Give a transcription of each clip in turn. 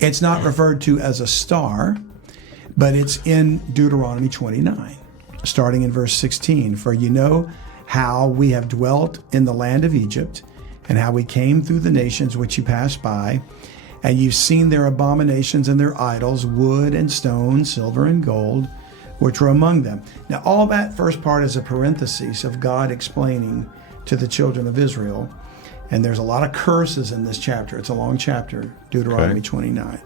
It's not referred to as a star, but it's in Deuteronomy 29, starting in verse 16. For you know how we have dwelt in the land of Egypt, and how we came through the nations which you passed by, and you've seen their abominations and their idols, wood and stone, silver and gold, which were among them. Now, all that first part is a parenthesis of God explaining to the children of Israel. And there's a lot of curses in this chapter. It's a long chapter, Deuteronomy 29.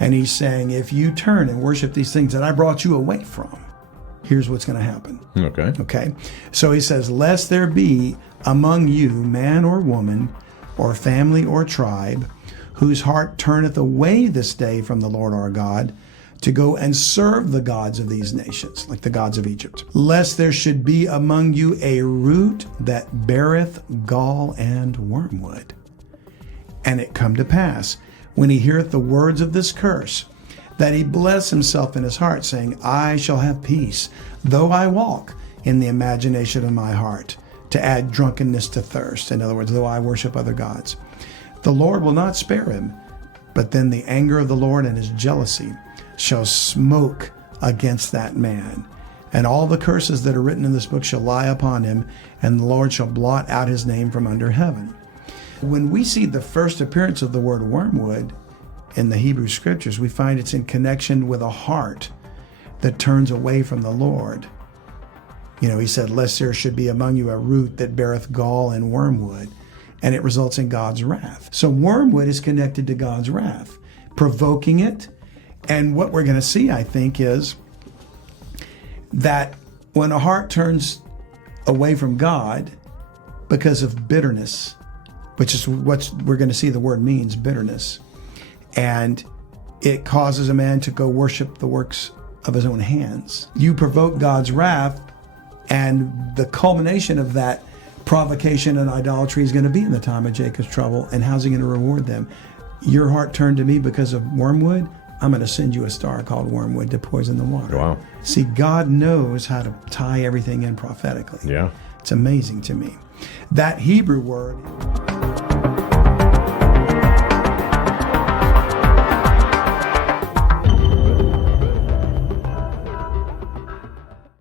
And he's saying, if you turn and worship these things that I brought you away from, here's what's going to happen. Okay. So he says, lest there be among you man or woman or family or tribe whose heart turneth away this day from the Lord our God to go and serve the gods of these nations, like the gods of Egypt. Lest there should be among you a root that beareth gall and wormwood. And it come to pass, when he heareth the words of this curse, that he bless himself in his heart, saying, I shall have peace, though I walk in the imagination of my heart, to add drunkenness to thirst. In other words, though I worship other gods. The Lord will not spare him, but then the anger of the Lord and his jealousy shall smoke against that man. And all the curses that are written in this book shall lie upon him, and the Lord shall blot out his name from under heaven. When we see the first appearance of the word wormwood in the Hebrew scriptures, we find it's in connection with a heart that turns away from the Lord. You know, he said, lest there should be among you a root that beareth gall and wormwood, and it results in God's wrath. So wormwood is connected to God's wrath, provoking it. And what we're going to see, I think, is that when a heart turns away from God because of bitterness, which is what we're going to see the word means, bitterness, and it causes a man to go worship the works of his own hands. You provoke God's wrath, and the culmination of that provocation and idolatry is going to be in the time of Jacob's trouble. And how's he going to reward them? Your heart turned to me because of wormwood. I'm going to send you a star called wormwood to poison the water. Wow. See, God knows how to tie everything in prophetically. Yeah. It's amazing to me. That Hebrew word